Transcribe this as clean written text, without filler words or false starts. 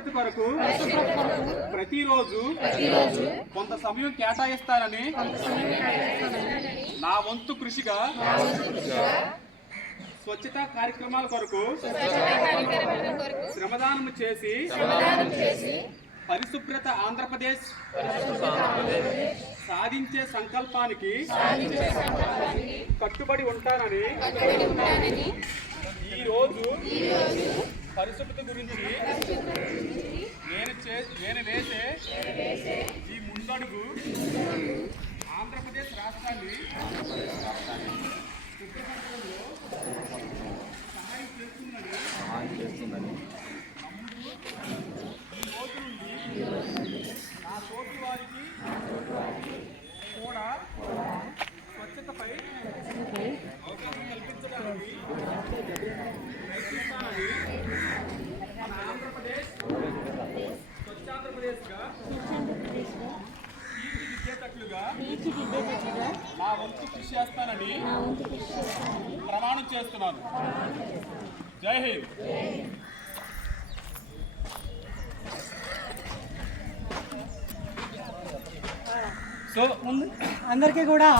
పరిశుభ్రత కొరకు ప్రతిరోజు కొంత సమయం కేటాయిస్తానని నా వంతు కృషిగా స్వచ్ఛతా కార్యక్రమాల కొరకు శ్రమదానం చేసి పరిశుభ్రత ఆంధ్రప్రదేశ్ సాధించే సంకల్పానికి కట్టుబడి ఉంటానని ఈరోజు పరిశుభ్రత గురించి నేను వేసే ఈ ముందడుగు ఆంధ్రప్రదేశ్ రాష్ట్రాన్ని శుభ్రపరచడంలో సహాయం చేస్తుందని ఈ రోజు నుండి నా తోటి వారికి కూడా స్వచ్ఛతపై అవగాహన కల్పించడానికి ప్రయత్నిస్తానని మన ఆంధ్రప్రదేశ్ స్వచ్ఛాంధ్రప్రదేశ్గా తీర్చిదిద్దేటట్లుగా నా వంతు కృషి చేస్తానని ప్రమాణం చేస్తున్నాను. జై హింద్. సో అందరికీ కూడా